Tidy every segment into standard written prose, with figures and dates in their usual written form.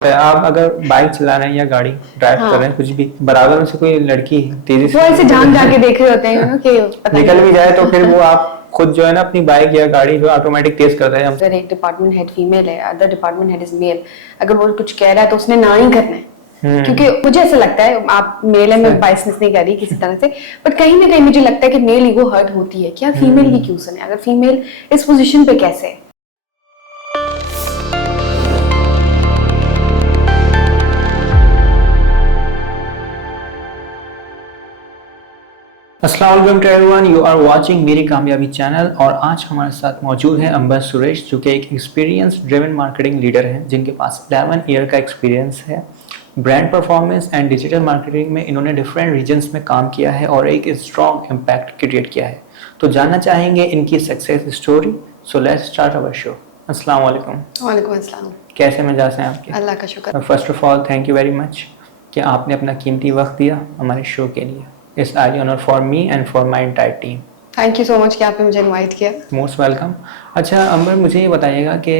आप अगर बाइक चला रहे हैं या गाड़ी ड्राइव कर रहे हैं, कुछ भी बराबर में से कोई लड़की तेजी वो से ऐसे झांक झांक देख रहे होते हैं कि पता निकल नहीं भी जाए तो फिर वो आप खुद जो है ना अपनी बाइक या गाड़ी जो ऑटोमेटिक तेज कर रहे हैं। अगर एक डिपार्टमेंट हेड फीमेल है, other department head is male, अगर वो कुछ कह रहा है तो उसने ना ही करना है। क्योंकि मुझे ऐसा लगता है, आप मेल है, मैं बाइसनेस नहीं कर रही किसी तरह से, बट कहीं ना कहीं मुझे लगता है कि मेल ईगो हर्ट होती है कि यार फीमेल की क्यों सुने, अगर फीमेल इस पोजीशन पे कैसे है। अस्सलाम वालेकुम to everyone, you are watching मेरी कामयाबी चैनल। और आज हमारे साथ मौजूद है अंबर सुरेश, जो कि एक एक्सपीरियंस ड्रिवन मार्केटिंग लीडर हैं, जिनके पास 11 ईयर का एक्सपीरियंस है। Brand performance and digital marketing में इन्होंने डिफरेंट रीजन्स में काम किया है और एक स्ट्रॉन्ग इम्पैक्ट क्रिएट किया है। तो जानना चाहेंगे इनकी success story. So let's start our show. अस्सलाम वालेकुम। वालेकुम अस्सलाम। कैसे मिजाज हैं आपके? अल्लाह का शुक्र। First of all thank you very much कि आपने अपना कीमती वक्त दिया हमारे शो के लिए। It's I honour for me and for my entire team. Thank you so much कि आपने मुझे इनवाइट किया। Most welcome. अच्छा अंबर, मुझे ये बताइएगा कि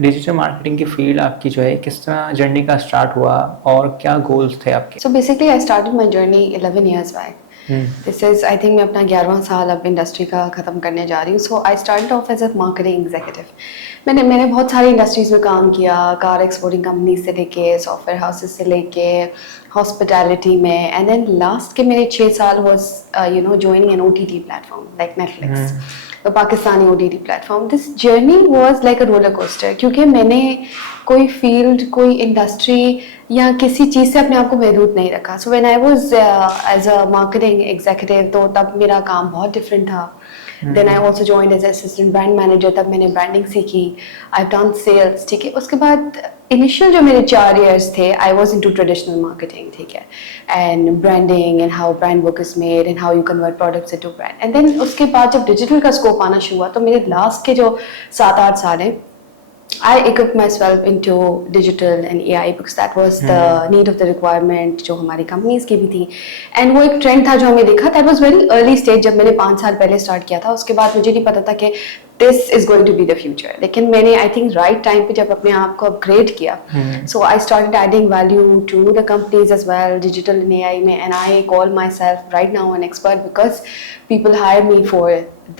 डिजिटल मार्केटिंग की फील्ड आपकी जो है किस तरह जर्नी का स्टार्ट हुआ और क्या गोल्स थे आपके? So basically I started my journey 11 years back. This is I think मैं अपना 11वां साल अब इंडस्ट्री का ख़त्म करने जा रही हूँ। So I started off as a marketing executive. मैंने बहुत सारी इंडस्ट्रीज़ में काम किया, कार एक्सपोर्टिंग कंपनी से लेके सॉफ्टवेयर हाउसेज से लेके हॉस्पिटैलिटी में, एंड देन लास्ट के मेरे 6 साल was joining an OTT platform like Netflix, तो Pakistani OTT platform. This journey was like a roller coaster, क्योंकि मैंने कोई फील्ड, कोई इंडस्ट्री या किसी चीज़ से अपने आप को महदूद नहीं रखा। So when I was as a marketing executive, तो तब मेरा काम बहुत डिफरेंट था। Then I also joined as assistant brand manager, तब मैंने ब्रांडिंग सीखी, आई डन सेल्स, ठीक है। उसके बाद इनिशियल जो मेरे 4 इयर्स थे, I was in to traditional marketing, ठीक है, and branding and how brand book is made and how you convert products into brand. And then उसके बाद जब डिजिटल का स्कोप आना शुरू हुआ, तो मेरे लास्ट के जो 7-8 साल हैं, I equipped myself into digital and AI because that was the need of the requirement जो हमारी companies की भी थी। and वो एक trend था जो हमें दिखा। that was very early stage, जब मैंने 5 साल पहले start किया था। उसके बाद मुझे नहीं पता था कि this is going to be the future, लेकिन मैंने I think right time पे जब अपने आप को upgrade किया, so I started adding value to the companies as well, digital and AI में, and I call myself right now an expert because people hire me for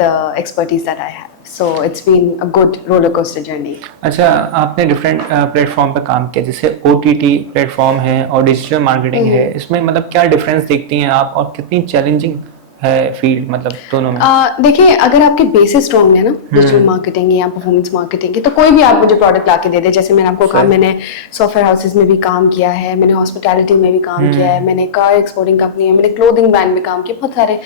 the expertise that I have. So it's been a good roller coaster journey. अच्छा, आपने different platform पे काम किया, जैसे OTT platform है और digital marketing है, इसमें मतलब क्या डिफरेंस देखती हैं आप और कितनी चैलेंजिंग है फील्ड, मतलब दोनों में? देखिए, अगर आपके बेसिस स्ट्रॉन्ग है ना डिजिटल मार्केटिंग या परफॉर्मेंस मार्केटिंग के, तो कोई भी आप मुझे प्रोडक्ट ला के दे दे। जैसे मैंने आपको कहा, मैंने सॉफ्टवेयर हाउसेज में भी काम किया है, मैंने हॉस्पिटैलिटी में भी काम किया है, मैंने कार एक्सपोर्टिंग कंपनी में, मैंने क्लोथिंग ब्रांड में काम किया, बहुत सारे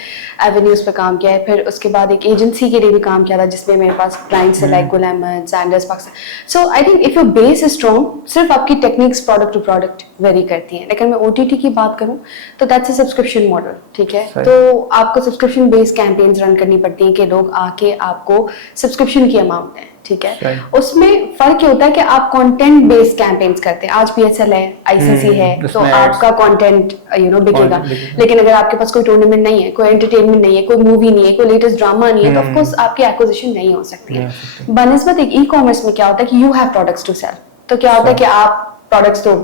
एवेन्यूज पे काम किया है। फिर उसके बाद एक एजेंसी के लिए भी काम किया था, जिसमें मेरे पास क्लाइंट्स है like Gul Ahmed, Sanders, Pakistan. So I think if your base is strong, सिर्फ आपकी techniques product to product vary करती हैं। लेकिन मैं OTT की बात करूँ तो दैट्स अ सब्सक्रिप्शन मॉडल, ठीक है। तो आपको सब्सक्रिप्शन बेस्ड कैंपेन्स रन करनी पड़ती हैं कि लोग आके आपको सब्सक्रिप्शन की अमाउंट दें, ठीक है। उसमें फर्क ये होता है कि आप कंटेंट बेस्ड कैंपेन्स करते हैं। आज PSL है, ICC है, तो आपका कंटेंट बिकेगा। लेकिन अगर आपके पास कोई टूर्नामेंट नहीं है, कोई एंटरटेनमेंट नहीं है, कोई मूवी नहीं है, कोई लेटेस्ट ड्रामा नहीं है, तो ऑफ कोर्स आपकी एक्विजिशन नहीं हो सकती है। बनस्बत एक ई-कॉमर्स में क्या होता है कि you have products to sell, तो क्या होता है कि आप प्रोडक्ट्स तो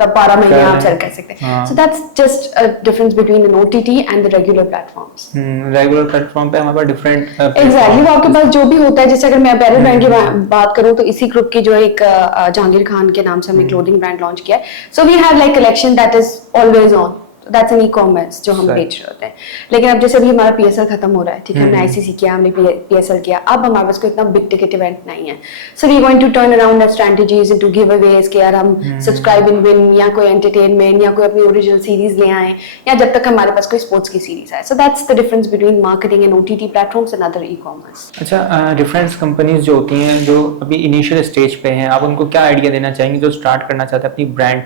12 महीने आप सेल कर सकते हैं। So that's just a difference between an OTT and the regular platforms. Regular platform पे हमारे पास डिफरेंट एग्जैक्टली वो आपके पास जो भी होता है। जैसे अगर मैं अपैरल ब्रांड की बात करूं, तो इसी ग्रुप की जो एक जहांगीर खान के नाम से हमने क्लोथिंग ब्रांड लॉन्च किया है। So we have like collection that is always on, that's an e-commerce जो हम बेच रहे होते हैं। लेकिन अब जैसे अभी हमारा PSL खत्म हो रहा है, ठीक है, हमने ICC किया, हमने PSL किया, अब हमारे पास कोई इतना बिग टिकट इवेंट नहीं है। So we going to turn around that strategies into giveaways कि यार हम सब्सक्राइब एंड विन, या कोई एंटरटेनमेंट, या कोई अपनी ओरिजिनल सीरीज ले आए, या जब तक हमारे पास कोई स्पोर्ट्स की सीरीज आए। So that's the difference between marketing and OTT platforms and other e-commerce. अच्छा, डिफरेंट कंपनीज जो होती हैं, जो अभी इनिशियल स्टेज पे हैं, आप उनको क्या आइडिया देना चाहेंगे जो स्टार्ट करना चाहते हैं अपनी ब्रांड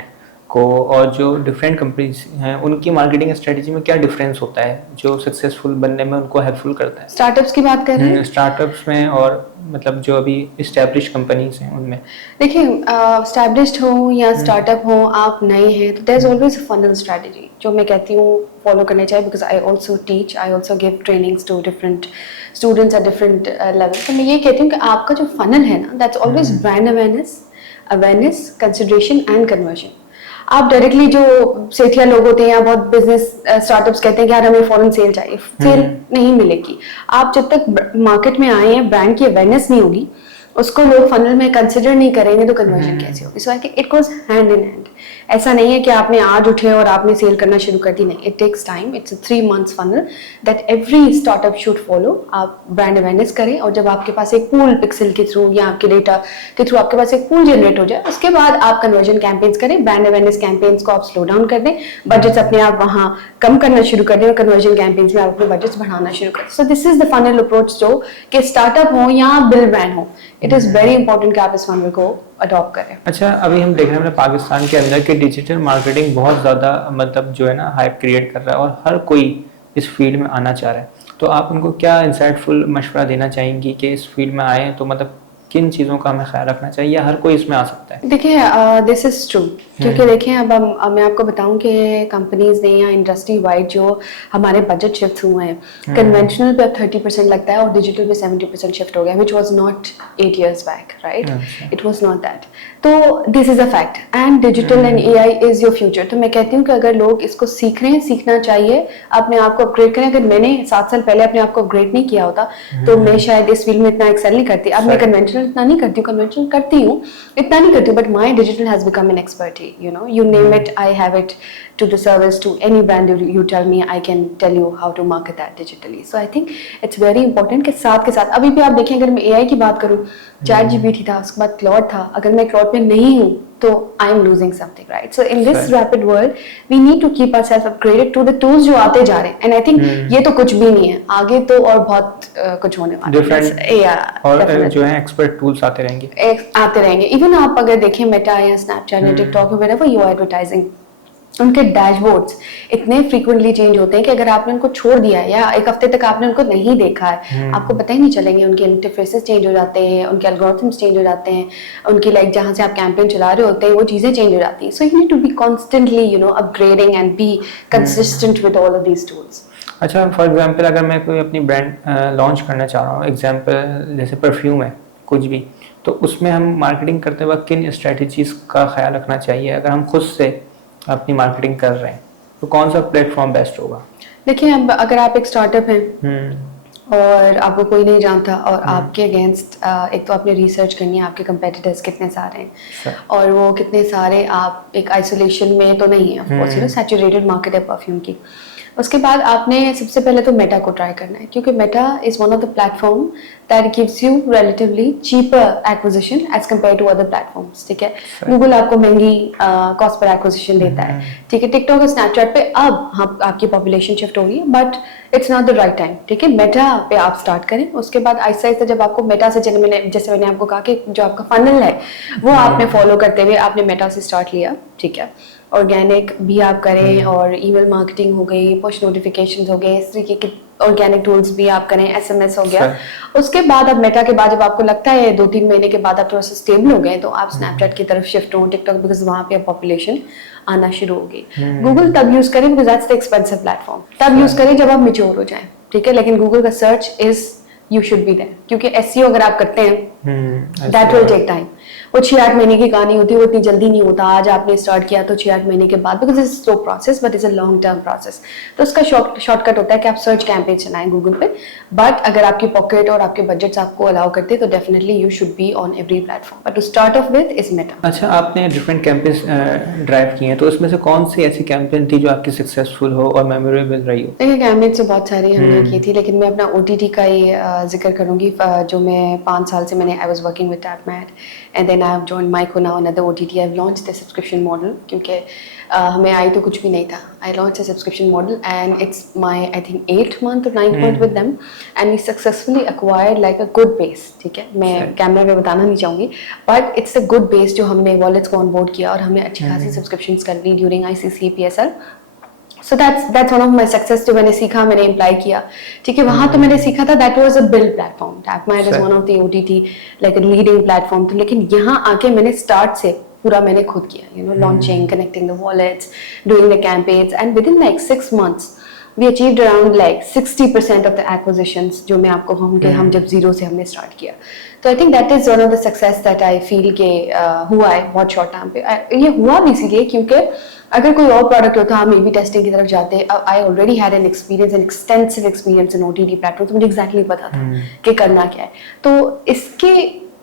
को, और जो डिफरेंट कंपनीज हैं उनकी मार्केटिंग स्ट्रेटजी में क्या डिफरेंस होता है जो सक्सेसफुल बनने में उनको हेल्पफुल करता है? स्टार्टअप्स की बात कर रहे हैं? स्टार्टअप्स में, और मतलब जो अभी एस्टैब्लिश कंपनीज हैं उनमें। देखिए, एस्टैब्लिश्ड हो या स्टार्टअप हो, आप नए हैं, तो there is always a funnel strategy जो मैं कहती हूँ फॉलो करने चाहिए। Because I also teach, I also give trainings to different students at different level. तो मैं ये कहती हूँ कि आपका जो फनल है ना, that's always brand awareness, awareness, consideration and conversion. आप डायरेक्टली जो सेठिया लोग होते हैं या बहुत बिजनेस स्टार्टअप्स कहते हैं कि यार हमें फॉरेन सेल चाहिए, सेल नहीं मिलेगी। आप जब तक मार्केट में आए हैं, ब्रांड की अवेयरनेस नहीं होगी, उसको लोग फनल में कंसिडर नहीं करेंगे, तो कन्वर्जन कैसे होगी? So I think it goes hand in hand. ऐसा नहीं है कि आपने आज उठे और आपने सेल करना शुरू कर दी, नहीं, it takes time. It's 3 months funnel that every startup should follow. आप ब्रांड अवेयरनेस करें, और जब आपके पास एक पूल पिक्सल के थ्रू या आपके डेटा के थ्रू आपके पास एक पूल जनरेट हो जाए, उसके बाद आप कन्वर्जन कैंपेन्स करें। ब्रांड अवेयरनेस कैंपेन्स को आप स्लो डाउन कर दें, बजट्स अपने आप वहाँ कम करना शुरू कर दें, और कन्वर्जन कैंपेन्स में आप अपने बजट्स बढ़ाना शुरू करें। So this is the funnel approach, जो कि स्टार्टअप हो या बिल ब्रांड हो, इट इज वेरी इंपॉर्टेंट कि आप इस फनल को अडॉप्ट करें। अच्छा, अभी हम देख रहे हैं पाकिस्तान के अंदर कि डिजिटल मार्केटिंग बहुत ज़्यादा मतलब जो है ना हाइप क्रिएट कर रहा है, और हर कोई इस फील्ड में आना चाह रहा है। तो आप उनको क्या इंसाइटफुल मशवरा देना चाहेंगी कि इस फील्ड में आए, तो मतलब किन चीज़ों का हमें ख्याल रखना चाहिए, या हर कोई इसमें आ सकता है? देखिए, दिस इज ट्रू, क्योंकि देखिए अब मैं आपको बताऊं कि कंपनीज ने या इंडस्ट्री वाइड जो हमारे बजट शिफ्ट हुए हैं, कन्वेंशनल पे अब 30% लगता है और डिजिटल पे 70% शिफ्ट हो गया, which was not 8 years back, right? It was not that. तो this is a fact, and digital and AI is your future. तो मैं कहती हूँ कि अगर लोग इसको सीख रहे हैं, सीखना चाहिए, अपने आप को अपग्रेड करें। अगर मैंने 7 साल पहले अपने आप को अपग्रेड नहीं किया होता, तो मैं शायद इस फील्ड में इतना एक्सेल नहीं करती। अब मैं कन्वेंशनल इतना नहीं करती हूँ, कन्वेंशनल करती हूँ, इतना नहीं करती हूँ, but my digital has become an expertise, you know, you name it, I have it to the service to any brand you tell me, I can tell you how to market that digitally. So I think it's very important कि साथ के साथ अभी भी आप देखें, अगर मैं AI की बात करूँ, ChatGPT था, उसके बाद Claude था, अगर मैं Claude पे नहीं हूँ तो I am losing something, right? So in this rapid world, we need to keep ourselves upgraded to the tools जो आते जा रहे हैं, and I think ये तो कुछ भी नहीं है, आगे तो और बहुत कुछ होने वाला है। Different, और जो है एक्सपर्ट टूल्स आते रहेंगे। इवन आप अगर देखें मेटा या स्नैपचैट या टिकटॉक वगैरह, वो यू एडवर्टाइजिंग, उनके डैशबोर्ड्स इतने फ्रीक्वेंटली चेंज होते हैं कि अगर आपने उनको छोड़ दिया है या एक हफ्ते तक आपने उनको नहीं देखा है, आपको पता ही नहीं चलेंगे। उनके इंटरफेसेस चेंज हो जाते हैं, उनके एल्गोरिथम्स चेंज हो जाते हैं, उनकी लाइक जहाँ से आप कैंपेन चला रहे होते हैं वो चीज़ें चेंज हो जाती हैं। So you need to be constantly, you know, upgrading and be consistent with all of these tools. अच्छा, फॉर एग्जांपल अगर मैं कोई अपनी ब्रांड लॉन्च करना चाह रहा हूँ, एग्जांपल जैसे परफ्यूम है, कुछ भी, तो उसमें हम मार्केटिंग करते वक्त किन स्ट्रेटजीज का ख्याल रखना चाहिए? अगर हम खुद से अपनी मार्केटिंग कर रहे हैं तो कौन सा प्लेटफॉर्म बेस्ट होगा? देखिए, अब अगर आप एक स्टार्टअप हैं और आपको कोई नहीं जानता, और आपके अगेंस्ट एक तो आपने रिसर्च करनी है, आपके कंपेटिटर्स कितने सारे हैं, और वो कितने सारे, आप एक आइसोलेशन में तो नहीं है, of course, you know, saturated market है परफ्यूम की। उसके बाद आपने सबसे पहले तो मेटा को ट्राई करना है, क्योंकि Meta is one of the platform that gives you relatively cheaper acquisition as compare to other platforms, ठीक है? गूगल आपको महंगी कॉस्ट पर एक्विजिशन देता है, ठीक है? टिकटॉक और स्नैपचैट पे अब आपकी पॉपुलेशन शिफ्ट होगी, but it's not the right time, ठीक है? मेटा पे आप स्टार्ट करें, उसके बाद आहिस्ता आहिस्ता जब आपको मेटा से, जैसे मैंने आपको कहा कि जो आपका फनल है वो आपने फॉलो करते हुए आपने मेटा से स्टार्ट लिया, ठीक है? ऑर्गेनिक भी आप करें, और ईमेल मार्केटिंग हो गई, पुश नोटिफिकेशंस हो गए, इस तरीके के ऑर्गेनिक टूल्स भी आप करें, एसएमएस हो गया। उसके बाद अब मेटा के बाद जब आपको लगता है 2-3 महीने के बाद आप थोड़ा सा स्टेबल हो गए, तो आप स्नैपचैट की तरफ शिफ्ट हो, टिकटॉक, बिकॉज वहाँ पे अब पॉपुलेशन आना शुरू होगी। गूगल तब यूज करें because that's the expensive platform, तब यूज करें जब आप मैच्योर हो जाएं, ठीक है? लेकिन गूगल का search is, you should be there, क्योंकि एसईओ अगर आप करते हैं दैट विल टेक टाइम। वो 6-8 महीने की कहानी होती है, वो इतनी जल्दी नहीं होता। आज आपने स्टार्ट किया तो 6-8 महीने के बाद, because it's slow process but it's a long term process. तो उसका शॉर्टकट होता है कि आप सर्च कैंपेन चलाएं गूगल पे, बट अगर आपकी पॉकेट और आपके बजट्स आपको अलाउ करते हैं तो definitely you should be on every platform, but to start off with is Meta. अच्छा, आपने डिफरेंट कैंपेन्स ड्राइव किए हैं, तो उसमें से कौन सी ऐसी कैंपेन थी जो आपकी सक्सेसफुल हो और मेमोरेबल रही हो? देखिए, कैंपेन तो बहुत सारी हमने की थी, लेकिन मैं अपना ओटीटी का ही जिक्र करूंगी, जो मैं 5 साल से मैंने, I was working with Tapmad and then I have joined Myco now another OTT. I have launched the subscription model, क्योंकि हमें आई तो कुछ भी नहीं था। I launched the subscription model and it's my I think 8th month or 9th month with them, and we successfully acquired like a good base, ठीक है? मैं कैमरे में बताना नहीं चाहूँगी, but it's a good base जो हमने वॉलेट्स को ऑनबोर्ड किया और हमने अच्छी खासी सब्सक्रिप्शंस कर ली during ICC PSL। So that's one of my success जो मैंने सीखा, मैंने अप्लाई किया, ठीक है? वहाँ तो मैंने सीखा था that was a build platform, Tapmad is one of the OTT like a leading platform. तो लेकिन यहाँ आके मैंने स्टार्ट से पूरा मैंने खुद किया, you know, launching, connecting the wallets, doing the campaigns, and with in like 6 months we achieved around like 60% of the acquisitions जो मैं आपको हम जब जीरो से हमने स्टार्ट किया। तो I think that is one of the success that I feel के हुआ है बहुत शॉर्ट टाइम पे। ये हुआ भी इसीलिए क्योंकि अगर कोई और प्रोडक्ट होता हम ए बी टेस्टिंग की तरफ जाते, I already had an experience, an extensive experience in OTT platform, तो मुझे एग्जैक्टली पता था कि करना क्या है। तो इसके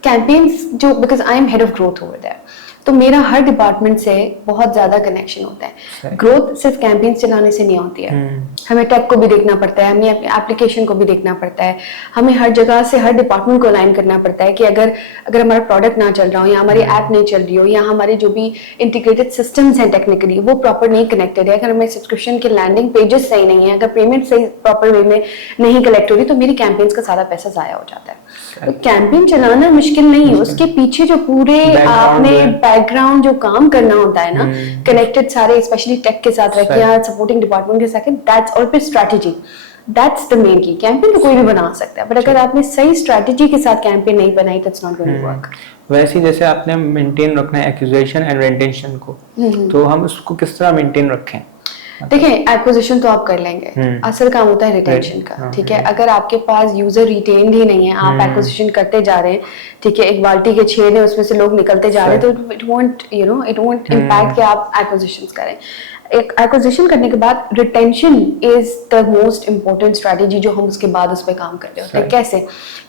कैंपेन्स जो, because I am head of growth over there, तो मेरा हर डिपार्टमेंट से बहुत ज्यादा कनेक्शन होता है। ग्रोथ सिर्फ कैंपेन्स चलाने से नहीं होती है, हमें टेक को भी देखना पड़ता है, हमें अपने एप्लीकेशन को भी देखना पड़ता है, हमें हर जगह से हर डिपार्टमेंट को अलाइन करना पड़ता है कि अगर हमारा प्रोडक्ट ना चल रहा हो या हमारी ऐप नहीं चल रही हो या हमारे जो भी इंटीग्रेटेड सिस्टम्स हैं टेक्निकली वो प्रॉपर नहीं कनेक्टेड है, अगर हमें सब्सक्रिप्शन के लैंडिंग पेजेस सही नहीं है, अगर पेमेंट सही प्रॉपर वे में नहीं कलेक्ट हो रही, तो मेरी कैंपेन्स का सारा पैसा जाया हो जाता है। तो कैंपेन चलाना मुश्किल नहीं है, उसके पीछे जो पूरे आपने बैकग्राउंड जो काम करना होता है ना, कनेक्टेड सारे स्पेशली टेक के साथ रखे या सपोर्टिंग डिपार्टमेंट के साथ, दैट्स और फिर स्ट्रेटजी, दैट्स द मेन की। कैंपेन तो कोई भी बना सकता है, बट अगर आपने सही स्ट्रेटजी के साथ कैंपेन नहीं बनाई, that's not going to work. वैसे जैसे आपने मेंटेन रखना है एक्विजिशन एंड रिटेंशन को, तो हम उसको किस तरह मेंटेन रखें? देखिए, एक्विजिशन तो आप कर लेंगे, असल काम होता है रिटेंशन का, ठीक है। अगर आपके पास यूजर रिटेन ही नहीं है, आप एक्विजिशन करते जा रहे हैं, ठीक है, एक बाल्टी के छेद है उसमें से लोग निकलते जा रहे हैं, तो इट वोंट इम्पैक्ट कि आप एक्विजिशंस करें। एक एक्विजिशन करने के बाद retention is the most important strategy जो हम उसके बाद उस पर काम कर रहे होते हैं। कैसे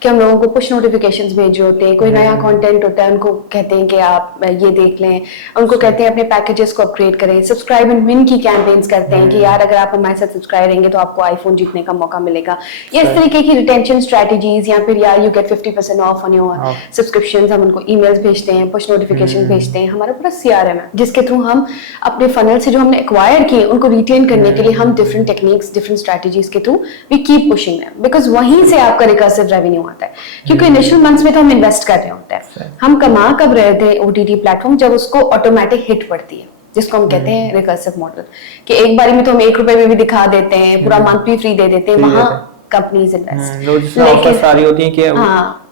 कि हम लोगों को पुश नोटिफिकेशंस भेज रहे होते हैं, कोई नया कंटेंट होता है उनको कहते हैं कि आप ये देख लें, उनको कहते हैं अपने पैकेजेस को अपग्रेड करें, सब्सक्राइब एंड विन की कैंपेन्स करते हैं कि यार अगर आप हमारे साथ सब्सक्राइब रहेंगे तो आपको आईफोन जीतने का मौका मिलेगा, या इस तरीके की रिटेंशन स्ट्रेटेजीज, या फिर यार you get 50% of on your subscription. हम उनको ईमेल्स भेजते हैं, पुश नोटिफिकेशन भेजते हैं, हमारा पूरा CRM है जिसके थ्रू हम अपने फनल से जो हमने एक्वायर किए उनको रिटेन करने के लिए हम डिफरेंट टेक्निक्स, डिफरेंट स्ट्रेटजीज के through we keep pushing them, because वहीं से आपका रिकर्सिव रेवेन्यू आता है। क्योंकि इनिशियल मंथ्स में तो हम इन्वेस्ट कर रहे होते हैं, हम कमा कब रहे थे ओटीटी प्लेटफॉर्म, जब उसको ऑटोमेटिक हिट पड़ती है, जिसको हम कहते हैं रिकर्सिव मॉडल, कि एक बारी में तो हम ₹1 में भी दिखा देते हैं, पूरा मंथ भी फ्री दे देते हैं, वहां कंपनीज इन्वेस्ट। लेकिन सारी होती है कि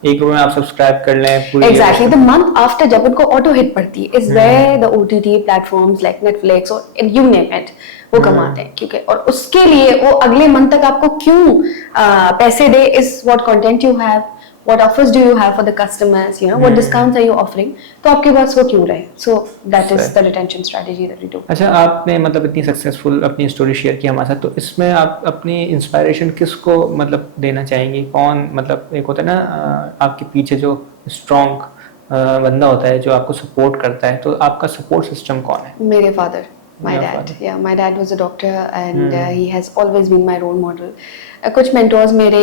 ₹1 में आप सब्सक्राइब कर लें पूरी। एग्जैक्टली, द मंथ आफ्टर जब उनको ऑटो हिट पड़ती है is where the OTT platforms like Netflix और यू नेम इट वो कमाते हैं, क्योंकि और उसके लिए वो अगले मंथ तक आपको क्यों पैसे दे, is what content you have, what offers do you have for the customers, what discounts are you offering, तो आपके पास वो क्यों रहे। so that is the retention strategy that we do। अच्छा, आपने मतलब इतनी सक्सेसफुल अपनी स्टोरी शेयर की हमारे साथ, तो इसमें आप अपनी इंस्पायरेशन किसको मतलब देना चाहेंगे? कौन मतलब एक होता है ना आपके पीछे जो स्ट्रॉन्ग बंदा होता है जो आपको सपोर्ट करता है, तो आपका सपोर्ट सिस्टम कौन है? मेरे father, my dad was a doctor and he has always been my role model। कुछ मेंटोर्स मेरे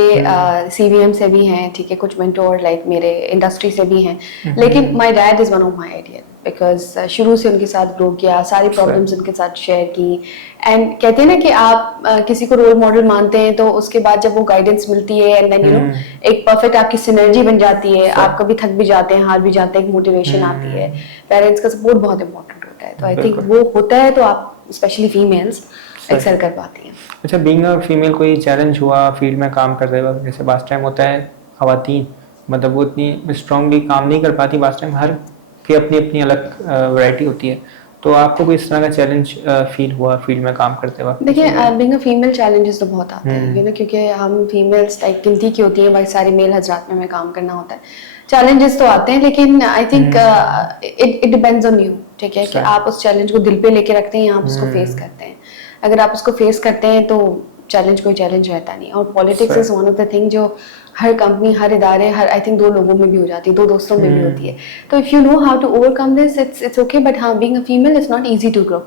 CVM से भी हैं, ठीक है, कुछ मेंटोर लाइक मेरे इंडस्ट्री से भी हैं, लेकिन my dad is one of my ideal, because शुरू से उनके साथ ग्रो किया, सारी प्रॉब्लम्स उनके साथ शेयर की, एंड कहते हैं ना कि आप किसी को रोल मॉडल मानते हैं तो उसके बाद जब वो गाइडेंस मिलती है एंड देन एक परफेक्ट आपकी सिनर्जी बन जाती है, आप कभी थक भी जाते हैं, हार भी जाते हैं, एक मोटिवेशन आती है, पेरेंट्स का सपोर्ट बहुत इंपॉर्टेंट होता है। तो आई थिंक वो होता है तो आप स्पेशली फीमेल्स एक्सेल कर पाती हैं। अच्छा, बीइंग अ फीमेल कोई चैलेंज हुआ फील्ड में काम करते वक्त? जैसे बास टाइम होता है खवातीन मतलब वो इतनी स्ट्रांगली काम नहीं कर पाती, बास टाइम हर की अपनी अपनी अलग वैरायटी होती है, तो आपको कोई इस तरह का चैलेंज फील हुआ फील्ड में काम करते वक्त? देखिए, बीइंग अ फीमेल चैलेंजेस तो बहुत आते हैं, क्योंकि हम फीमेल्स लाइक गिनती की होती हैं, भाई सारे मेल हजरात में हमें काम करना होता है, चैलेंजेस तो आते हैं, लेकिन आई think it depends on you, ठीक है, कि आप उस चैलेंज को दिल पे लेके रखते हैं या आप उसको फेस करते हैं। अगर आप उसको फेस करते हैं तो चैलेंज कोई चैलेंज रहता नहीं, और politics is one of the thing जो हर कंपनी, हर इदारे, हर आई थिंक 2 लोगों में भी हो जाती है, 2 दोस्तों में भी होती है। तो if you know how to overcome this, it's okay, but हाँ, being a female it's not easy to grow,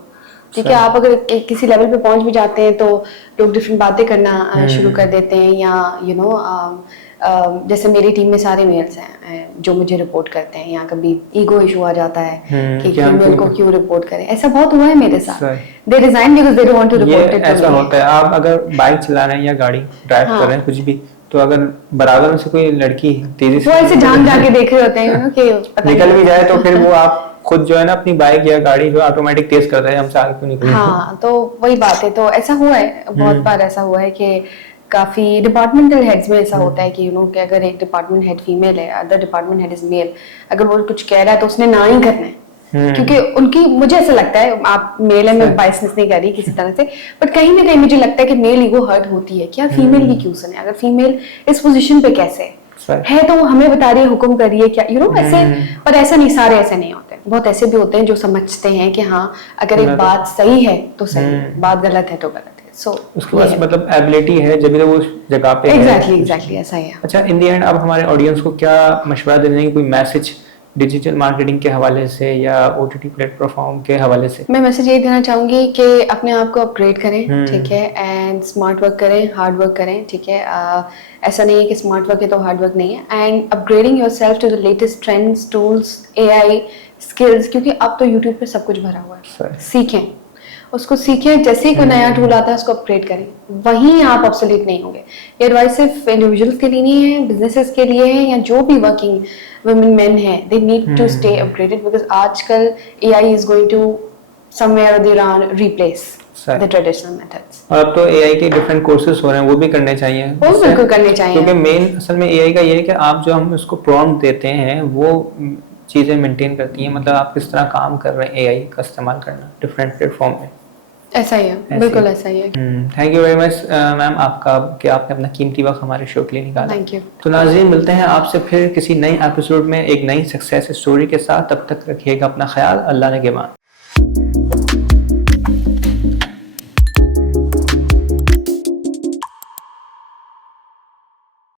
ठीक है। आप अगर किसी लेवल पे पहुंच भी जाते हैं तो लोग डिफरेंट बातें करना शुरू कर देते हैं, या जैसे मेरी टीम में सारे मेल्स हैं जो मुझे रिपोर्ट करते हैं, या कभी ईगो इशू आ जाता है कि फीमेल को क्यों रिपोर्ट करें, ऐसा बहुत हुआ है मेरे साथ, they resign because they don't want to report it. ऐसा होता है, आप अगर बाइक चला रहे हैं या गाड़ी ड्राइव कर रहे हैं कुछ भी, तो अगर बराबर में से कोई लड़की तेजी से वो ऐसे झांक जाके देख रहे होते हैं कि निकल भी जाए, तो फिर वो आप खुद जो है ना अपनी बाइक या गाड़ी जो ऑटोमेटिक तेज करता है, हमसे आगे क्यों निकले। हाँ, तो वही बात है। तो ऐसा हुआ है, बहुत बार ऐसा हुआ है कि काफी डिपार्टमेंटल हेड्स में ऐसा होता है कि कि अगर एक डिपार्टमेंट हेड फीमेल है, other department head is male, अगर वो कुछ कह रहा है तो उसने ना ही करना है, क्योंकि उनकी, मुझे ऐसा लगता है, आप मेल है, मैं बायसनेस नहीं कर रही किसी तरह से, बट कहीं ना कहीं मुझे लगता है कि मेल ईगो हर्ट होती है कि यार फीमेल की क्यों सुने, अगर फीमेल इस पोजीशन पे कैसे है तो वो हमें बता रही है, हुक्म कर रही है क्या, ऐसे। पर ऐसा नहीं, सारे ऐसे नहीं होते, बहुत ऐसे भी होते हैं जो समझते हैं कि हाँ अगर एक बात सही है तो सही है, बात गलत है तो गलत है। सो उसके पास मतलब एबिलिटी है जब भी वो उस जगह पे एग्जैक्टली ऐसा ही है। अच्छा, इन द एंड आप हमारे ऑडियंस को क्या मशवरा देने की, कोई मैसेज डिजिटल मार्केटिंग के हवाले से या ओटीटी प्लेटफॉर्म के हवाले से? मैं मैसेज ये देना चाहूंगी कि अपने आप को अपग्रेड करें, ठीक है, एंड स्मार्ट वर्क करें, हार्ड वर्क करें, ठीक है। ऐसा नहीं है कि स्मार्ट वर्क है तो हार्ड वर्क नहीं है, and upgrading yourself to the latest trends, tools, AI skills, क्योंकि अब तो यूट्यूब पे सब कुछ भरा हुआ है। सीखें, उसको सीखें, जैसे ही कोई नया टूल आता है उसको अपग्रेड करें, वहीं आप ऑब्सोलीट नहीं होंगे। ये एडवाइस सिर्फ इंडिविजुअल्स के लिए नहीं है, बिजनेसेस के लिए है, या जो भी वर्किंग वुमेन मेन है, they need to stay upgraded, because आजकल AI is going to somewhere और around replace the traditional methods. और अब तो एआई के डिफरेंट कोर्सेज हो रहे हैं, वो भी करने चाहिए, वो बिल्कुल करने चाहिए, क्योंकि मेन असल में एआई का ये है कि आप जो हम उसको प्रॉम्प्ट देते हैं वो चीजें मेंटेन करती हैं, मतलब आप किस तरह काम कर रहे हैं एआई का इस्तेमाल करना डिफरेंट प्लेटफॉर्म में। ऐसा ही है, बिल्कुल ऐसा ही है। Thank you very much ma'am आपका, कि आपने अपना कीमती वक्त हमारे शो के लिए निकाला। Thank you. तो नाज़रीन, मिलते हैं आपसे फिर किसी नई एपिसोड में एक नई सक्सेस स्टोरी के साथ। तब तक रखिएगा अपना ख्याल। अल्लाह ने के बाद।